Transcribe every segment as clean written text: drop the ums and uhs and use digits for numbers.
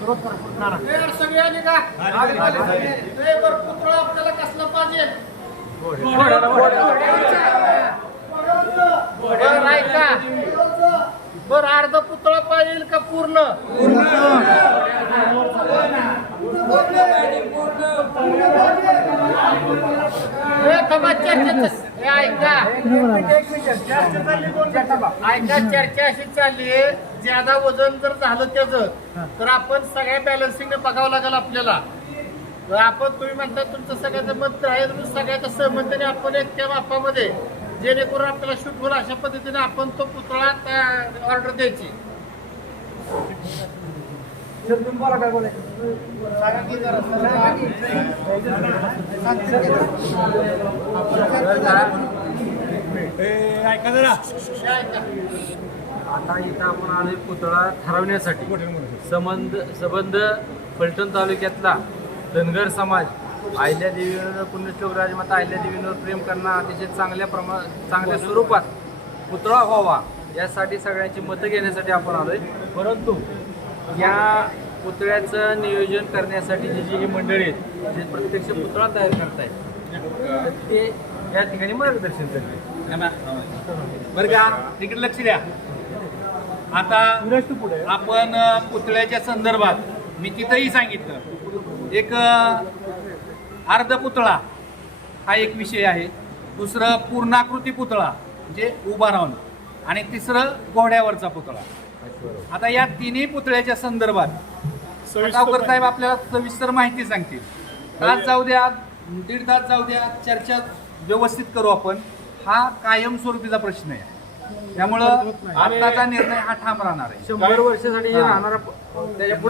सगळ्यांनी का पुतळा आपल्याला कसला पाहिजे बर अर्ध पुतळा पाहिजे का पूर्ण ऐका चर्चा अशी चालली आहे ज्यादा वजन जर झालं त्याचं तर आपण सगळ्या बॅलन्सिंग बघावं लागेल आपल्याला आपण तुम्ही म्हणता तुमचं सगळ्याचं मत आहे सगळ्याच्या सहमतीने आपण एक त्या मापामध्ये जेणेकरून आपल्याला शूट होईल अशा पद्धतीने आपण तो पुतळा ऑर्डर द्यायची आता इथं आपण आलोय पुतळा ठरवण्यासाठी संबंध फलटण तालुक्यातला धनगर समाज अहिल्यादेवीवर पुण्यश्लोक राजमाता अहिल्यादेवीवर प्रेम करणं अतिशय चांगल्या स्वरूपात पुतळा व्हावा यासाठी सगळ्यांची मतं घेण्यासाठी आपण आलोय. परंतु या पुतळ्याचं नियोजन करण्यासाठी जी मंडळी आहेत जे प्रत्यक्ष पुतळा तयार करतायत ते या ठिकाणी मार्गदर्शन करते. बरं का तिकडे लक्ष द्या. आता आपण पुतळ्याच्या संदर्भात मी तिथंही सांगितलं एक अर्ध पुतळा हा एक विषय आहे, दुसरं पूर्णाकृती पुतळा म्हणजे उभा राहून आणि तिसरं घोड्यावरचा पुतळा. आता या तिन्ही पुतळ्याच्या संदर्भात गावकर साहेब आपल्याला सविस्तर माहिती सांगतील. तास जाऊ द्या, दीड तास जाऊ द्या, चर्चा व्यवस्थित करू आपण. हा कायमस्वरूपीचा प्रश्न आहे त्यामुळं आताचा निर्णय हा ठाम राहणार आहे. 100 वर्षासाठी राहणारा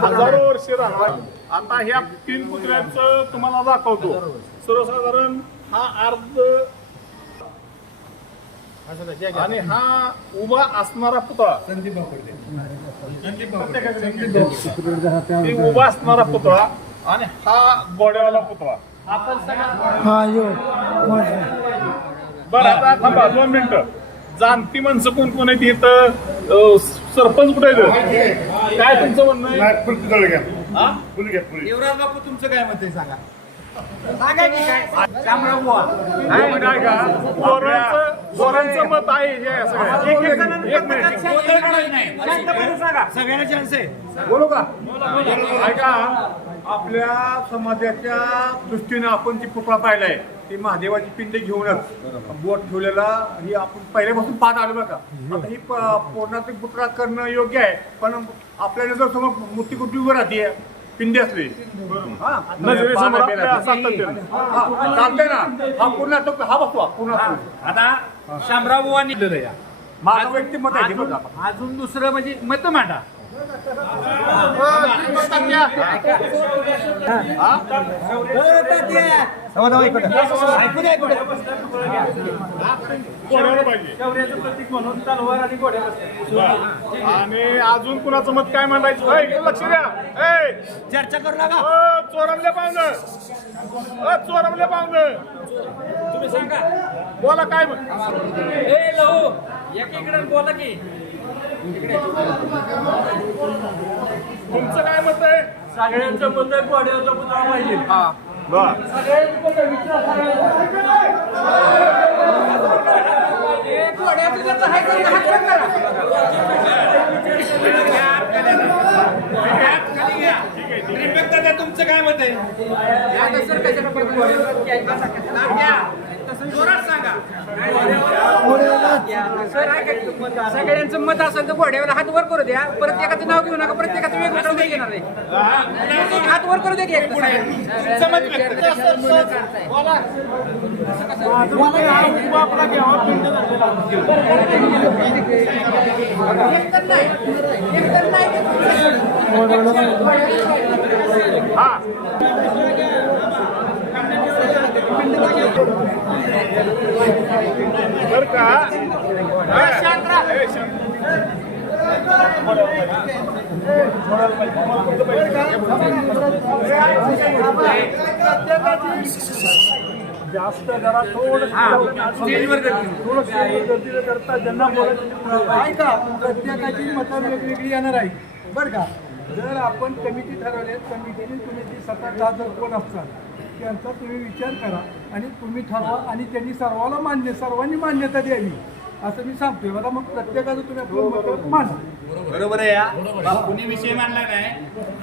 हजारो वर्ष राहणार. आता ह्या तीन पुतळ्यांचं तुम्हाला दाखवतो. सर्वसाधारण हा अर्ध आणि हा उभा असणारा पुतळा उभा असणारा पुतळा आणि हा घोड्यावाला पुतळा. बरं आता थांबा 2 मिनिटं. जाणती माणसं कोण कोण आहेत इथं? सरपंच कुठे आहेत? काय तुमचं म्हणणं आहे? युवराज बापू तुमचं काय मत आहे सांगा. पोरांचं मत आहे हे सगळं. एक मिनिट सगळ्यांना चान्स आहे. बोलू का? ऐका, आपल्या समाजाच्या दृष्टीनं आपण ती पुतळा पाहिलाय ती महादेवाची पिंड घेऊनच बोट ठेवलेला ही आपण पहिल्यापासून पाहत आलो बघा. आता ही पूर्णाची पुतळा करणं योग्य आहे, पण आपल्या नजर समोर मूर्ती कुठली उभं राहते पिंडी असली चालतंय ना. हा पूर्ण हा बसवा पूर्ण. आता शामराव बुवांनी माझं व्यक्तिमत आहे. अजून दुसरं म्हणजे मत मांडा. आणि अजून कुणाचं मत काय मांडायचं लक्ष द्या. चर्चा करू नका. चोरमले पाहुणं, चोरमले पाहुणं तुम्ही सांगा बोला काय एकीकडे बोला की तुमचं काय मत आहे? सगळ्यांचं मत आहे घोड्याचा पुतळा पाहिजे. तुमचं काय मत आहे? जोरात सांगा. सगळ्यांचं मत असेल तर घोड्यावर हात वर करू द्या. प्रत्येकाचं नाव घेऊ नका, प्रत्येकाचं वेगळं नाव घेणार नाही. हात वर करू द्या की बर का? जास्त जरा थोडं गर्दीनं करता ज्यांना बोलायचं ऐका. प्रत्येकाची मतं वेगवेगळी येणार आहे बरं का. जर आपण कमिटी ठरवली कमिटीने तुम्ही जी 7-8 जर कोण असतात त्यांचा तुम्ही विचार करा आणि तुम्ही ठरवा आणि त्यांनी सर्वांनी मान्यता द्यावी असं मी सांगतोय. मला मग प्रत्येकाचं तुम्ही आपलं मत मांडा. बरोबर आहे या कुणी विषय मांडला नाही.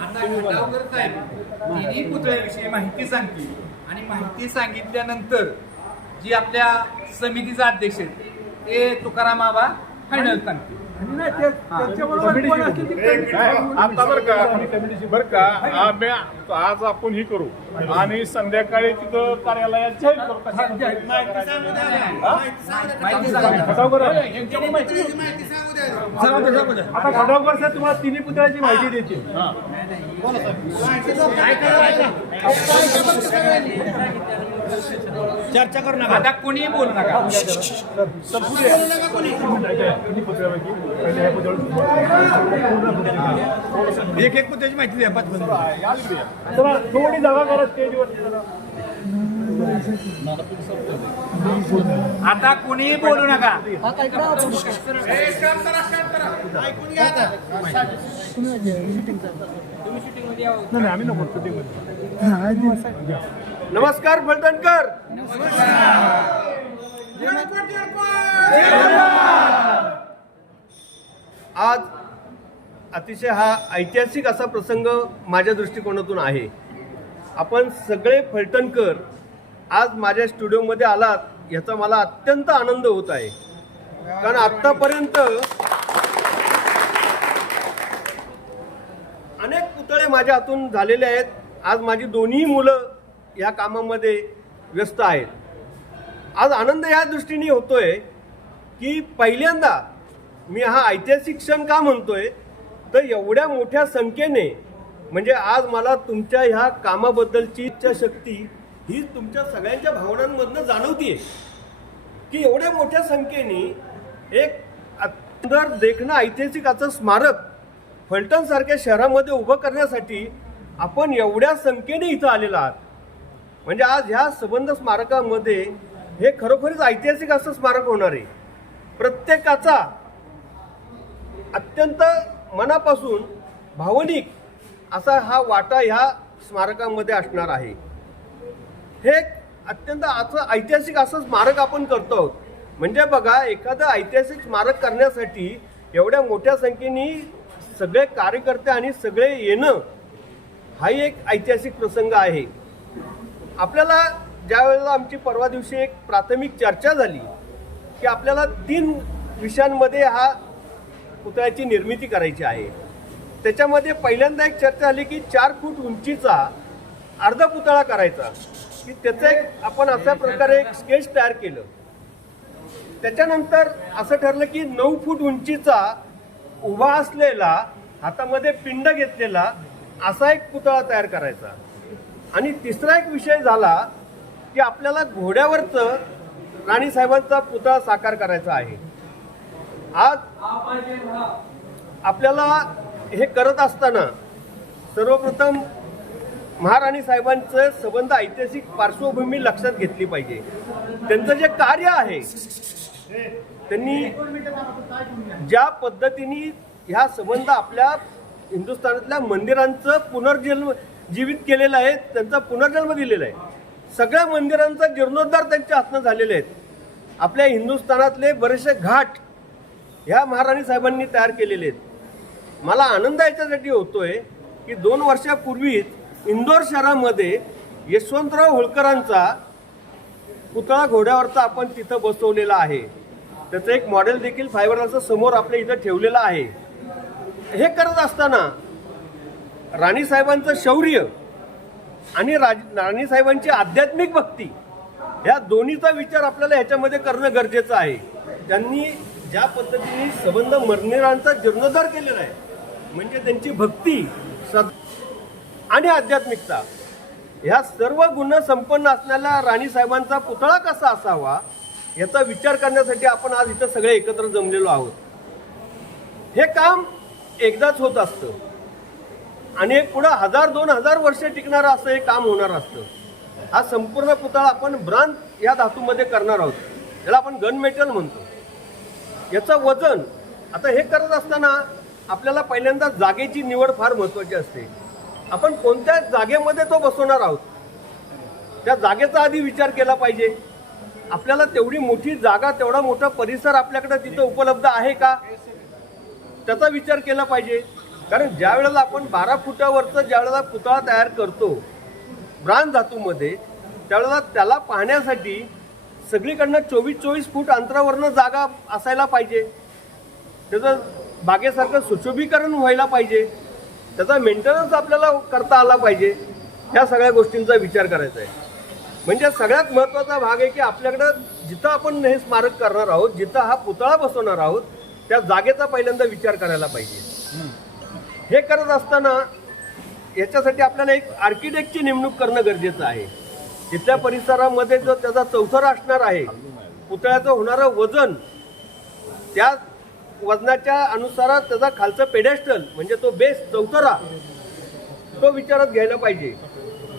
आता खटावकर साहेब तिन्ही पुतळ्याविषयी माहिती सांगतील आणि माहिती सांगितल्यानंतर जी आपल्या समितीचा अध्यक्ष आहे ते तुकाराम आबा फायनल सांगतील. आणि नाही त्यांच्याबरोबर कोण असतील ती आता बरं का आम्ही आज आपण ही करू आणि संध्याकाळी तिथं कार्यालयात जाहीर करू. आता खटावकर सर तुम्हाला तिन्ही पुतळ्याची माहिती देतील. चर्चा करू नका. आता कोणी बोलू नका. एक पुत्याची माहिती द्या. थोडी जागा करा स्टेजवरती जरा. आता कोणी बोलू नका. नमस्कार फलटणकर. आज अतिशय हा ऐतिहासिक असा प्रसंग माझ्या दृष्टिकोनातून आहे. आपण सगळे फलटणकर आज माझ्या स्टुडिओमध्ये आलात याचा मला अत्यंत आनंद होत आहे. कारण आत्तापर्यंत अनेक पुतळे माझ्या हातून झालेले आहेत. आज माझी दोन्ही मुलं या कामामध्ये व्यस्त आहेत. आज आनंद या दृष्टीने होतोय की पहिल्यांदा मी हा ऐतिहासिक क्षण का म्हणतोय तर एवढ्या मोठ्या संख्येने म्हणजे आज मला तुमच्या ह्या कामाबद्दलची इच्छाशक्ती ही तुमच्या सगळ्यांच्या भावनांमधनं जाणवतीये की एवढ्या मोठ्या संख्येने एक सुंदर देखणं ऐतिहासिक असं स्मारक फलटणसारख्या शहरामध्ये उभं करण्यासाठी आपण एवढ्या संख्येने इथं आलेला आहात. म्हणजे आज ह्या संबंध स्मारकामध्ये हे खरोखरच ऐतिहासिक असं स्मारक होणार आहे. प्रत्येकाचा अत्यंत मनापासून भावनिक असा हा वाटा ह्या स्मारकामध्ये असणार आहे. हे अत्यंत असं ऐतिहासिक असं स्मारक आपण करतो आहोत. म्हणजे बघा एखादं ऐतिहासिक स्मारक करण्यासाठी एवढ्या मोठ्या संख्येने सगळे कार्यकर्ते आणि सगळे येणं हाही एक ऐतिहासिक प्रसंग आहे. आपल्याला ज्या वेळेला आमची परवा दिवशी एक प्राथमिक चर्चा झाली की आपल्याला 3 विषयांमध्ये हा पुतळ्याची निर्मिती करायची आहे. त्याच्यामध्ये पहिल्यांदा एक चर्चा झाली की 4 फूट उंचीचा अर्धा पुतळा करायचा की त्याचं एक आपण अशा प्रकारे एक स्केच तयार केलं. त्याच्यानंतर असं ठरलं की 9 फूट उंचीचा उभा असलेला हातामध्ये पिंड घेतलेला असा एक पुतळा तयार करायचा. आणि तिसरा एक विषय झाला की आपल्याला घोड्यावरचं राणीसाहेबांचा पुतळा साकार करायचा आहे. आज आपल्याला हे करत असताना सर्वप्रथम महाराणी साहेबांचं संबंध ऐतिहासिक पार्श्वभूमी लक्षात घेतली पाहिजे. त्यांचं जे कार्य आहे त्यांनी ज्या पद्धतीने ह्या संबंध आपल्या हिंदुस्थानातल्या मंदिरांचं पुनर्जन्म जीवित केलेलं आहे, त्यांचा पुनर्जन्म दिलेला आहे. सगळ्या मंदिरांचा जीर्णोद्धार त्यांच्या हातनं झालेले आहेत. आपल्या हिंदुस्थानातले बरेचसे घाट ह्या महाराणी साहेबांनी तयार केलेले आहेत. मला आनंद याच्यासाठी होतोय की 2 वर्षापूर्वीच इंदोर शहरामध्ये यशवंतराव होळकरांचा पुतळा घोड्यावरचा आपण तिथं बसवलेला आहे. त्याचं एक मॉडेल देखील फायबरचं समोर आपल्या इथं ठेवलेलं आहे. हे करत असताना राणीसाहेबांचं शौर्य आणि राणीसाहेबांची आध्यात्मिक भक्ती या दोन्हीचा विचार आपल्याला ह्याच्यामध्ये करणं गरजेचं आहे. त्यांनी ज्या पद्धतीने संबंध मंदिरांचा जीर्णोद्धार केलेला आहे म्हणजे त्यांची भक्ती आणि आध्यात्मिकता ह्या सर्व गुण संपन्न असलेल्या राणीसाहेबांचा पुतळा कसा असावा याचा विचार करण्यासाठी आपण आज इथं सगळे एकत्र जमलेलो आहोत. हे काम एकदाच होत असतं आणि पुढं 1000-2000 वर्ष टिकणारं असं हे काम होणार असतं. हा संपूर्ण पुतळा आपण ब्रांज या धातूमध्ये करणार आहोत. याला आपण गन मेटल म्हणतो. याचं वजन आता हे करत असताना आपल्याला पहिल्यांदा जागेची निवड फार महत्त्वाची असते. आपण कोणत्या जागेमध्ये तो बसवणार आहोत त्या जागेचा आधी विचार केला पाहिजे. आपल्याला तेवढी मोठी जागा, तेवढा मोठा परिसर आपल्याकडे तिथं उपलब्ध आहे का त्याचा विचार केला पाहिजे. कारण ज्या वेळेला आपण 12 फुटावरचा ज्या वेळेला पुतळा तयार करतो ब्रांज धातूमध्ये, त्यावेळेला त्याला पाहण्यासाठी सगळीकडनं 24-24 फूट अंतरावरनं जागा असायला पाहिजे. त्याचं बागेसारखं सुशोभीकरण व्हायला पाहिजे. त्याचा मेंटेनन्स आपल्याला करता आला पाहिजे. ह्या सगळ्या गोष्टींचा विचार करायचा आहे. म्हणजे सगळ्यात महत्त्वाचा भाग आहे की आपल्याकडं जिथं आपण हे स्मारक करणार आहोत, जिथं हा पुतळा बसवणार आहोत, त्या जागेचा पहिल्यांदा विचार करायला पाहिजे. हे करत असताना याच्यासाठी आपल्याला एक आर्किटेक्टची नेमणूक करणं गरजेचं आहे. तिथल्या परिसरामध्ये जो त्याचा चौथरा असणार आहे, पुतळ्याचं होणारं वजन, त्या वजनाच्या अनुसार त्याचा खालचं पेडेस्टल म्हणजे तो बेस चौथरा तो विचारात घ्यायला पाहिजे.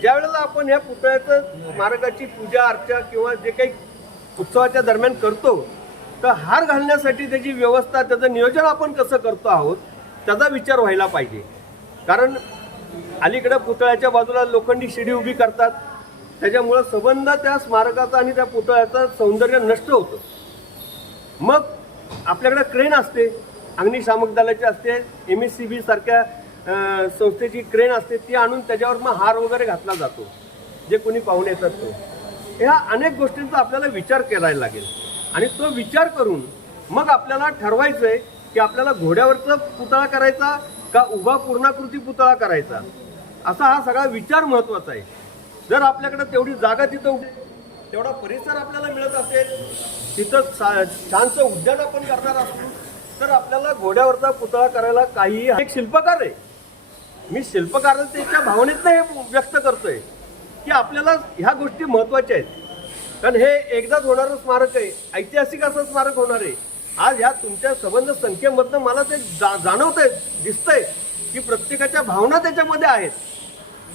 ज्या वेळेला आपण ह्या पुतळ्याचं स्मारकाची पूजा अर्चा किंवा जे काही उत्सवाच्या दरम्यान करतो, तर हार घालण्यासाठी त्याची व्यवस्था, त्याचं नियोजन आपण कसं करतो आहोत त्याचा विचार व्हायला पाहिजे. कारण अलीकडे पुतळ्याच्या बाजूला लोखंडी शिडी उभी करतात, त्याच्यामुळं संबंध त्या स्मारकाचा आणि त्या पुतळ्याचं सौंदर्य नष्ट होतं. मग आपल्याकडे क्रेन असते, अग्निशामक दलाची असते, MSCB सारख्या संस्थेची क्रेन असते, ती आणून त्याच्यावर मग हार वगैरे घातला जातो जे कोणी पाहुणे येतात तो. ह्या अनेक गोष्टींचा आपल्याला विचार करायला लागेल. आणि तो विचार करून मग आपल्याला ठरवायचं आहे की आपल्याला घोड्यावरचा पुतळा करायचा का उभा पूर्णाकृती पुतळा करायचा, असा हा सगळा विचार महत्त्वाचा आहे. जर आपल्याकडे तेवढी जागा, तिथं तेवढा परिसर आपल्याला मिळत असेल, तिथं छानसं उद्यान आपण करणार असू, तर आपल्याला घोड्यावरचा पुतळा करायला काही. एक शिल्पकार आहे, मी शिल्पकारतेच्या भावनेतनं हे व्यक्त करतोय की आपल्याला ह्या गोष्टी महत्त्वाच्या आहेत. कारण हे एकदाच होणारं स्मारक आहे, ऐतिहासिक असं स्मारक होणार आहे. आज ह्या तुमच्या संबंध संख्येमधनं मला ते जाणवतंय, दिसतंय की प्रत्येकाच्या भावना त्याच्यामध्ये आहेत.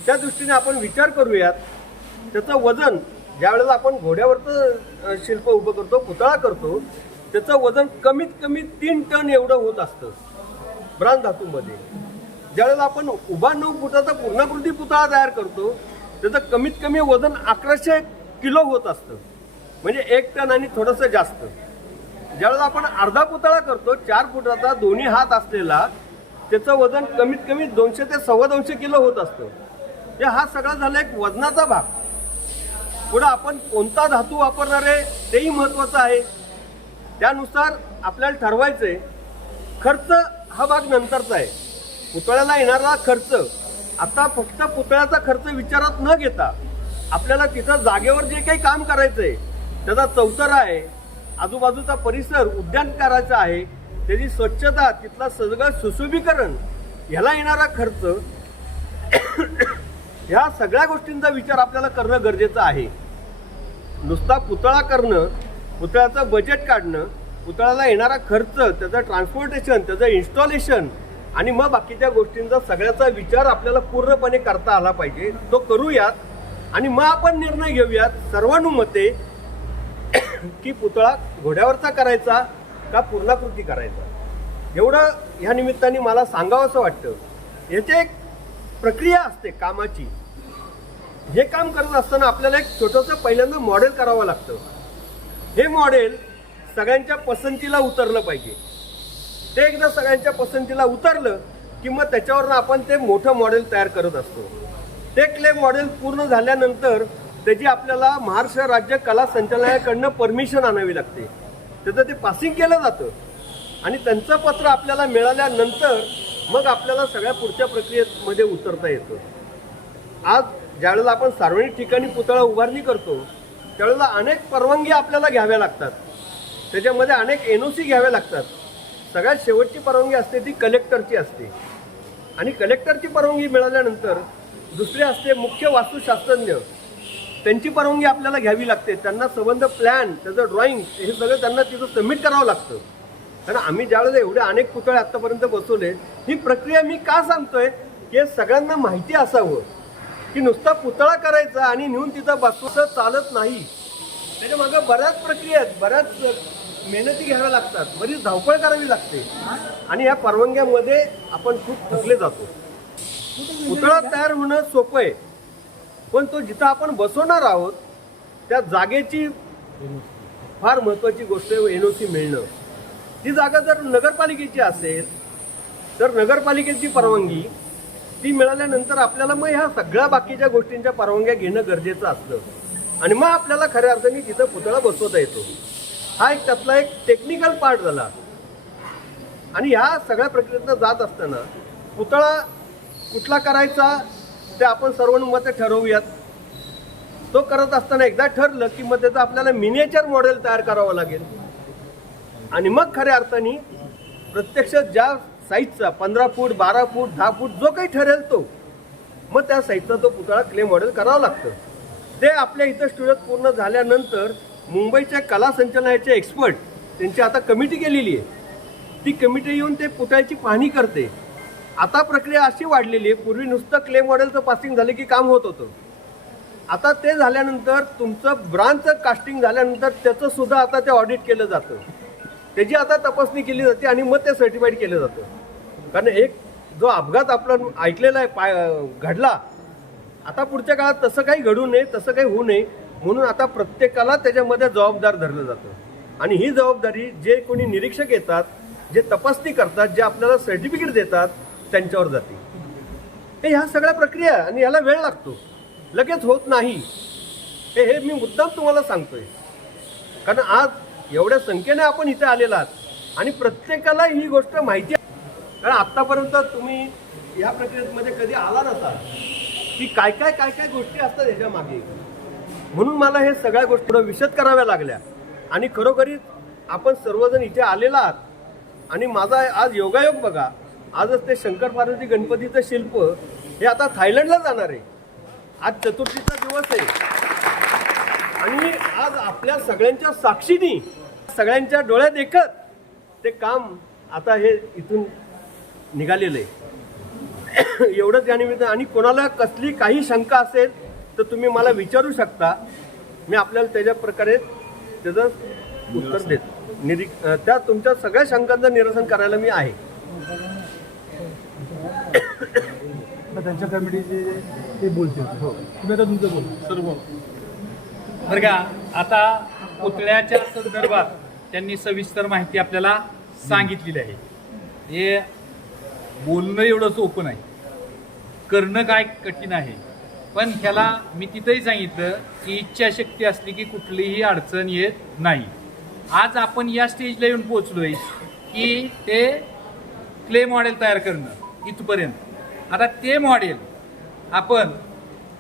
त्या दृष्टीने आपण विचार करूयात. त्याचं वजन, ज्या वेळेला आपण घोड्यावरचं शिल्प उभं करतो, पुतळा करतो, त्याचं वजन कमीत कमी 3 टन एवढं होत असतं ब्रांज धातूमध्ये. ज्यावेळेला आपण उभा 9 फुटाचा पूर्णाकृती पुतळा तयार करतो, त्याचं कमीत कमी वजन 1100 किलो होत असतं, म्हणजे 1 टन आणि थोडंसं जास्त. ज्यावेळेला आपण अर्धा पुतळा करतो 4 फुटाचा दोन्ही हात असलेला, त्याचं वजन कमीत कमी 200 ते 225 किलो होत असतं. हा सगळा झाला एक वजनाचा भाग. पुढे आपण कोणता धातू वापरणार आहे तेही महत्त्वाचं आहे. त्यानुसार आपल्याला ठरवायचंय. खर्च हा भाग नंतरचा आहे. पुतळ्याला येणारा खर्च, आता फक्त पुतळ्याचा खर्च विचारात न घेता आपल्याला तिथं जागेवर जे काही काम करायचंय, त्याचा चौतरा आहे, आजूबाजूचा परिसर उद्यान करायचं आहे, त्याची स्वच्छता, तिथला सगळं सुशोभीकरण, ह्याला येणारा खर्च, ह्या सगळ्या गोष्टींचा विचार आपल्याला करणं गरजेचं आहे. नुसता पुतळा करणं, पुतळ्याचं बजेट काढणं, पुतळ्याला येणारा खर्च, त्याचं ट्रान्सपोर्टेशन, त्याचं इन्स्टॉलेशन आणि मग बाकीच्या गोष्टींचा सगळ्याचा विचार आपल्याला पूर्णपणे करता आला पाहिजे. तो करूयात आणि मग आपण निर्णय घेऊयात सर्वानुमते की पुतळा घोड्यावरचा करायचा का पूर्णाकृती करायचा. एवढं ह्या निमित्ताने मला सांगावं असं वाटतं. याची एक प्रक्रिया असते कामाची. हे काम करत असताना आपल्याला एक छोटंसं पहिल्यांदा मॉडेल करावं लागतं. हे मॉडेल सगळ्यांच्या पसंतीला उतरलं पाहिजे. ते एकदा सगळ्यांच्या पसंतीला उतरलं की मग त्याच्यावरनं आपण ते मोठं मॉडेल तयार करत असतो. ते क्ले मॉडेल पूर्ण झाल्यानंतर त्याची आपल्याला महाराष्ट्र राज्य कला संचालनालयाकडनं परमिशन आणावी लागते. त्याचं ते पासिंग केलं जातं आणि त्यांचं पत्र आपल्याला मिळाल्यानंतर मग आपल्याला सगळ्या पुढच्या प्रक्रियेमध्ये उतरता येतं. आज ज्यावेळेला आपण सार्वजनिक ठिकाणी पुतळा उभारणी करतो त्यावेळेला अनेक परवानगी आपल्याला घ्याव्या लागतात. त्याच्यामध्ये अनेक NOC घ्याव्या लागतात. सगळ्यात शेवटची परवानगी असते ती कलेक्टरची असते आणि कलेक्टरची परवानगी मिळाल्यानंतर दुसरे असते मुख्य वास्तुशास्त्रज्ञ, त्यांची परवानगी आपल्याला घ्यावी लागते. त्यांना संबंध प्लॅन, त्याचं ड्रॉइंग हे सगळं त्यांना तिथं सबमिट करावं लागतं. कारण आम्ही ज्यावेळेला एवढे अनेक पुतळे आत्तापर्यंत बसवले, ही प्रक्रिया मी का सांगतोय की सगळ्यांना माहिती असावं की नुसता पुतळा करायचा आणि नेऊन तिथं बसवलं चालत नाही. त्याच्या मागं बऱ्याच प्रक्रिया आहेत, बऱ्याच मेहनती घ्याव्या लागतात, बरीच धावपळ करावी लागते आणि या परवानग्यामध्ये आपण खूप थकले जातो. पुतळा तयार होणं सोपं आहे, पण तो जिथं आपण बसवणार आहोत त्या जागेची फार महत्त्वाची गोष्ट आहे NOC मिळणं. ती जागा जर नगरपालिकेची असेल तर नगरपालिकेची परवानगी ती मिळाल्यानंतर आपल्याला मग ह्या सगळ्या बाकीच्या गोष्टींच्या परवानग्या घेणं गरजेचं असतं आणि मग आपल्याला खऱ्या अर्थाने तिथं पुतळा बसवता येतो. हा एक त्यातला एक टेक्निकल पार्ट झाला. आणि ह्या सगळ्या प्रक्रियेतनं जात असताना पुतळा कुठला करायचा ते आपण सर्वानुमते ठरवूयात. तो करत असताना एकदा ठरलं की मग त्याचं आपल्याला मिनिएचर मॉडेल तयार करावं लागेल आणि मग खऱ्या अर्थाने प्रत्यक्ष ज्या साईजचा 15 फूट 12 फूट 10 फूट जो काही ठरेल तो मग त्या साईजचा तो पुतळा क्ले मॉडेल करावं लागतं. ते आपल्या इथं स्टुडिओत पूर्ण झाल्यानंतर मुंबईच्या कला संचालनालयाचे एक्सपर्ट त्यांची आता कमिटी केलेली आहे. ती कमिटी येऊन ते पुतळ्याची पाहणी करते. आता प्रक्रिया अशी वाढलेली आहे, पूर्वी नुसतं क्ले मॉडेलचं पासिंग झालं की काम होत होतं. आता ते झाल्यानंतर तुमचं ब्रांचचं कास्टिंग झाल्यानंतर त्याचं सुद्धा आता ते ऑडिट केलं जातं, त्याची आता तपासणी केली जाते आणि मग ते सर्टिफाईड केलं जातं. कारण एक जो अपघात आपला ऐकलेला आहे घडला, आता पुढच्या काळात तसं काही घडू नये, तसं काही होऊ नये म्हणून आता प्रत्येकाला त्याच्यामध्ये जबाबदार धरलं जातं आणि ही जबाबदारी जे कोणी निरीक्षक येतात, जे तपासणी करतात, जे आपल्याला सर्टिफिकेट देतात त्यांच्यावर जाते. हे ह्या सगळ्या प्रक्रिया आणि याला वेळ लागतो, लगेच होत नाही. हे मी मुद्दाम तुम्हाला सांगतोय कारण आज एवढ्या संख्येने आपण इथे आलेला आहात आणि प्रत्येकाला ही गोष्ट माहिती आहे. कारण आत्तापर्यंत तुम्ही या प्रक्रियेमध्ये कधी आला नसाल की काय काय गोष्टी असतात ह्याच्या मागे. म्हणून मला हे सगळ्या गोष्टी थोडं विशद कराव्या लागल्या आणि खरोखरीच आपण सर्वजण इथे आलेला आहात आणि माझा आज योगायोग बघा, आजच ते शंकर पार्वती गणपतीचं शिल्प हे आता थायलंडला जाणार आहे. आज चतुर्थीचा दिवस आहे आणि आज आपल्या सगळ्यांच्या साक्षीने सगळ्यांच्या डोळ्यात देखत ते काम आता हे इथून निघालेलं आहे. एवढंच या निमित्त. आणि कोणाला कसली काही शंका असेल तर तुम्ही मला विचारू शकता, मी आपल्याला त्याच्या प्रकारे त्याचं उत्तर देतो. त्या तुमच्या सगळ्या शंकांचं निरसन करायला मी आहे. त्यांच्या कमिटीचे ते बोलते. हो, तुम्ही आता तुमचं बोल सर्व. बरं का, आता पुतळ्याच्या संदर्भात त्यांनी सविस्तर माहिती आपल्याला सांगितलेली आहे. हे बोलणं एवढं सोपं नाही, करणं काय कठीण आहे. पण ह्याला मी तिथंही सांगितलं की इच्छाशक्ती असली की कुठलीही अडचण येत नाही. आज आपण या स्टेजला येऊन पोचलोय की ते क्ले मॉडेल तयार करणं इथपर्यंत. आता ते मॉडेल आपण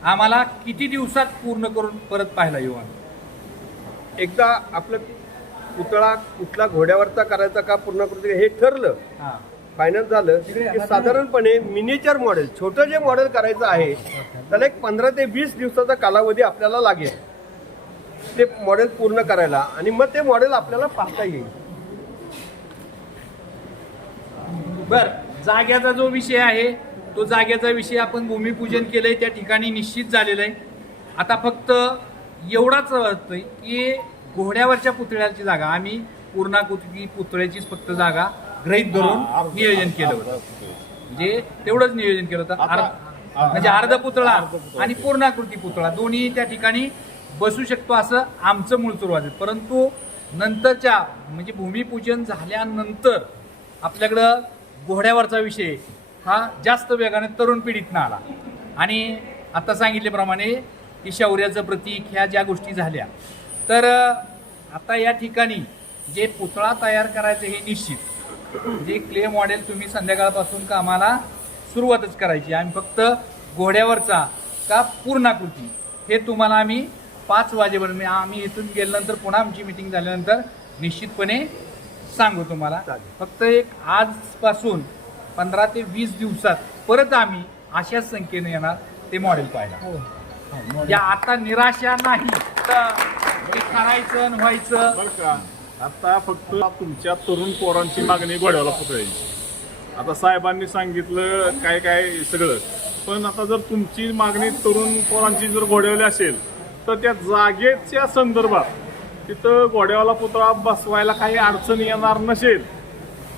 आम्हाला किती दिवसात पूर्ण करून परत पाहायला येऊ? एकदा आपलं पुतळा कुठला घोड्यावरचा करायचा का पूर्णाकृती हे ठरलं, फायनल झालं की साधारणपणे मिनिएचर मॉडेल छोटं जे मॉडेल करायचं आहे त्याला एक 15 ते 20 दिवसाचा कालावधी आपल्याला लागेल ते मॉडेल पूर्ण करायला आणि मग ते मॉडेल आपल्याला पाहता येईल. बर, जाग्याचा जो विषय आहे तो जागेचा विषय आपण भूमिपूजन केलंय, त्या ठिकाणी निश्चित झालेलं आहे. आता फक्त एवढाच वाटतंय की घोड्यावरच्या पुतळ्याची जागा आम्ही पूर्णाकृती पुतळ्याचीच फक्त जागा गृहीत धरून नियोजन केलं होतं. म्हणजे तेवढंच नियोजन केलं होतं. म्हणजे अर्ध पुतळा आणि पूर्णाकृती पुतळा दोन्ही त्या ठिकाणी बसू शकतो असं आमचं मूळ सुरुवात आहे. परंतु नंतरच्या म्हणजे भूमिपूजन झाल्यानंतर आपल्याकडं घोड्यावरचा विषय हा जास्त वेगाने तरुण पिढीतनं आला आणि आता सांगितल्याप्रमाणे की शौर्याचं प्रतीक ह्या ज्या गोष्टी झाल्या. तर आता या ठिकाणी जे पुतळा तयार करायचं हे निश्चित, जे क्ले मॉडेल तुम्ही संध्याकाळपासून कामाला सुरुवातच करायची. आम्ही फक्त घोड्यावरचा का पूर्णाकृती हे तुम्हाला आम्ही 5 वाजेपर्यंत आम्ही इथून गेल्यानंतर पुन्हा आमची मिटिंग झाल्यानंतर निश्चितपणे सांगू तुम्हाला. फक्त एक आजपासून 15 ते 20 दिवसात परत आम्ही अशाच संख्येने येणार ते मॉडेल पाहायला. या आता निराशा नाही तर करायचं आणि व्हायचं. बरं का, आता फक्त तुमच्या तरुण पोरांची मागणी घोड्याला पुतळ्याची. आता साहेबांनी सांगितलं काय काय सगळं, पण आता जर तुमची मागणी तरुण पोरांची जर घोड्यावली असेल तर त्या जागेच्या संदर्भात तिथं घोड्यावाला पुतळा बसवायला काही अडचण येणार नसेल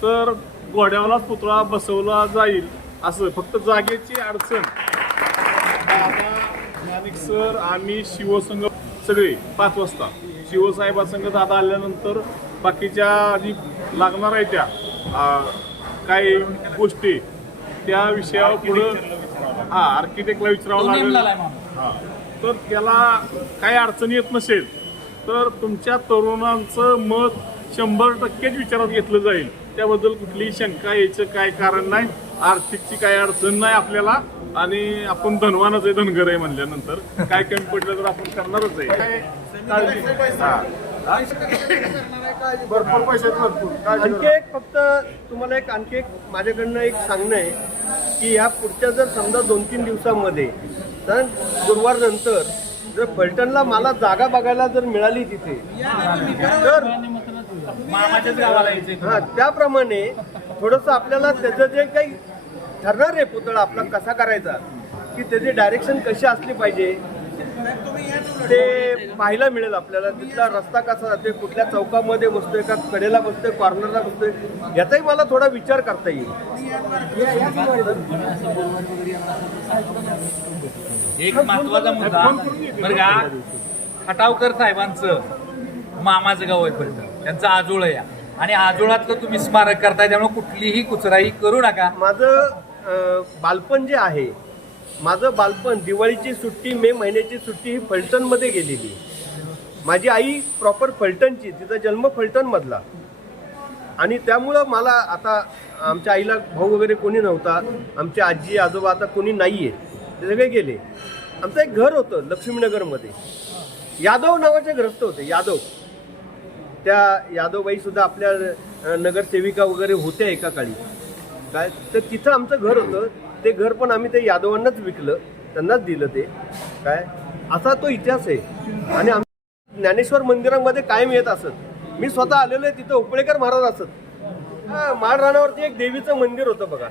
तर घोड्यावालाच पुतळा बसवला जाईल असं. फक्त जागेची अडचण दादा, ज्ञानिक सर, आम्ही शिवसंघ सगळे 5 वाजता शिवसाहेबासंघ दादा आल्यानंतर बाकीच्या जी लागणार आहे त्या काही गोष्टी त्या विषयावर पुढं आर्किटेक्टला विचारावं लागेल. तर त्याला काही अडचण येत नसेल तर तुमच्या तरुणांचं मत 100% विचारात घेतलं जाईल. त्याबद्दल कुठलीही शंका यायचं काय कारण नाही. आर्थिकची काही अडचण नाही आपल्याला आणि आपण धनवानच आहे, धनगर आहे म्हणल्यानंतर काय कमी पडलं तर आपण करणारच आहे. भरपूर पैसे आणखी एक फक्त तुम्हाला आणखी एक माझ्याकडनं एक सांगणं आहे की ह्या पुढच्या जर समजा 2-3 दिवसामध्ये तर गुरुवार नंतर जर फलटणला मला जागा बघायला जर मिळाली तिथे तर मामाच्याच गावाला यायचं. हा त्याप्रमाणे थोडंसं आपल्याला त्याचं जे काही ठरणार आहे पुतळा आपला कसा करायचा की त्याची डायरेक्शन कशी असली पाहिजे ते पाहायला मिळेल आपल्याला. तिथला रस्ता कसा जातोय, कुठल्या चौकामध्ये बसतोय का कडेला बसतोय कॉर्नरला बसतोय याचाही मला थोडा विचार करता येईल. एक महत्वाचा मुद्दा बरं का, खटावकर साहेबांचं मामाचं गाव आहे पडलं, त्यांचं आजोळ या आणि आजोळातलं तुम्ही स्मारक करताय त्यामुळे कुठलीही कुचराई करू नका. माझं बालपण जे आहे, माझं बालपण दिवाळीची सुट्टी, मे महिन्याची सुट्टी ही फलटणमध्ये गेलेली. माझी आई प्रॉपर फलटणची, तिचा जन्म फलटणमधला आणि त्यामुळं मला आता आमच्या आईला भाऊ वगैरे कोणी नव्हता, आमचे आजी आजोबा आता कोणी नाही आहे, ते सगळे गेले. आमचं एक घर होतं लक्ष्मीनगरमध्ये, यादव नावाचे ग्रस्त होते यादव. त्या यादवबाईसुद्धा आपल्या नगरसेविका वगैरे होत्या एका काळी काय. तर तिथं आमचं घर होतं, ते घर पण आम्ही ते यादवांनाच विकलं, त्यांनाच दिलं ते काय. असा तो इतिहास आहे. आणि ज्ञानेश्वर मंदिरामध्ये कायम येत असत. मी स्वतः आलेलो आहे तिथं, उपळेकर महाराज असत. माळ रानावरती एक देवीचं मंदिर होतं बघा,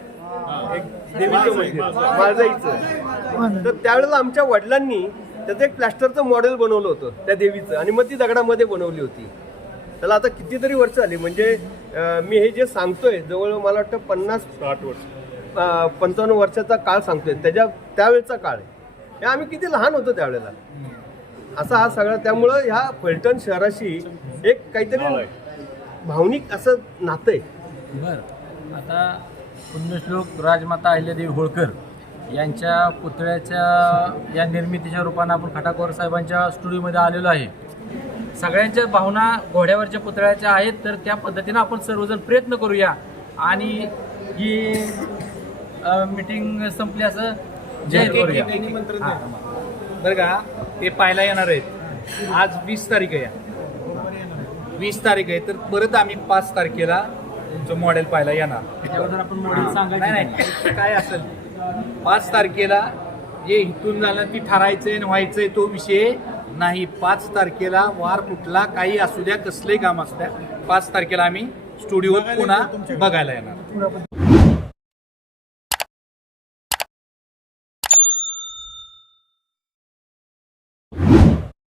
एक देवीचं मंदिर माळजाईचं. तर त्यावेळेला आमच्या वडिलांनी त्याचं एक प्लॅस्टरचं मॉडेल बनवलं होतं त्या देवीचं आणि मग ती दगडामध्ये बनवली होती. त्याला आता कितीतरी वर्ष झाली. म्हणजे मी हे जे सांगतोय जवळ मला वाटतं 50-60 वर्ष 55 वर्षाचा काळ सांगतोय, त्यावेळेचा काळ आहे. हे आम्ही किती लहान होतो त्यावेळेला. असा हा सगळा, त्यामुळं ह्या फलटण शहराशी एक काहीतरी भावनिक असं नातं आहे. बरं, आता पुण्यश्लोक राजमाता अहिल्यादेवी होळकर यांच्या पुतळ्याच्या या निर्मितीच्या रूपानं आपण खटाकोर साहेबांच्या स्टुडिओमध्ये आलेलो आहे. सगळ्यांच्या भावना घोड्यावरच्या पुतळ्याच्या आहेत, तर त्या पद्धतीनं आपण सर्वजण प्रयत्न करूया आणि ही मीटिंग संपली असं जाहीर करूया. बरं का, ते पाहायला येणार आहेत. आज 20 तारीख आहे, 20 तारीख आहे, तर परत आम्ही 5 तारखेला तुमचं मॉडेल पाहायला येणार. त्याच्याबद्दल आपण मॉडेल सांगायचं नाही काय असेल 5 तारखेला जे इथून झालं ती ठरायचंय व्हायचंय तो विषय नाही. 5 तारखेला वार कुठला काही असू द्या, कसले काम असत्या, 5 तारखेला आम्ही स्टुडिओत पुन्हा बघायला येणार.